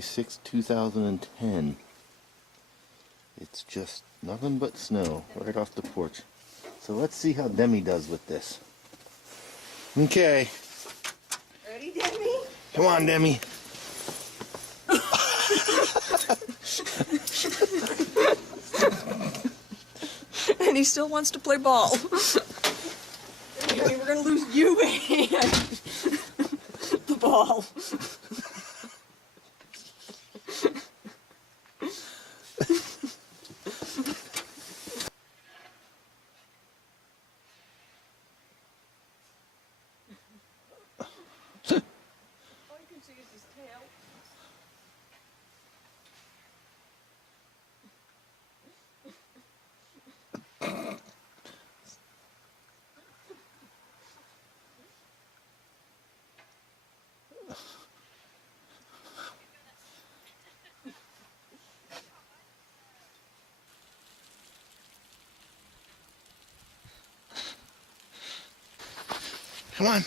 January 6, 2010. It's just nothing but snow right off the porch. So let's see how Demi does with this. Okay. Ready, Demi? Come on, Demi. And he still wants to play ball. Demi, we're going to lose you and the ball. All you can see is his tail. Come on.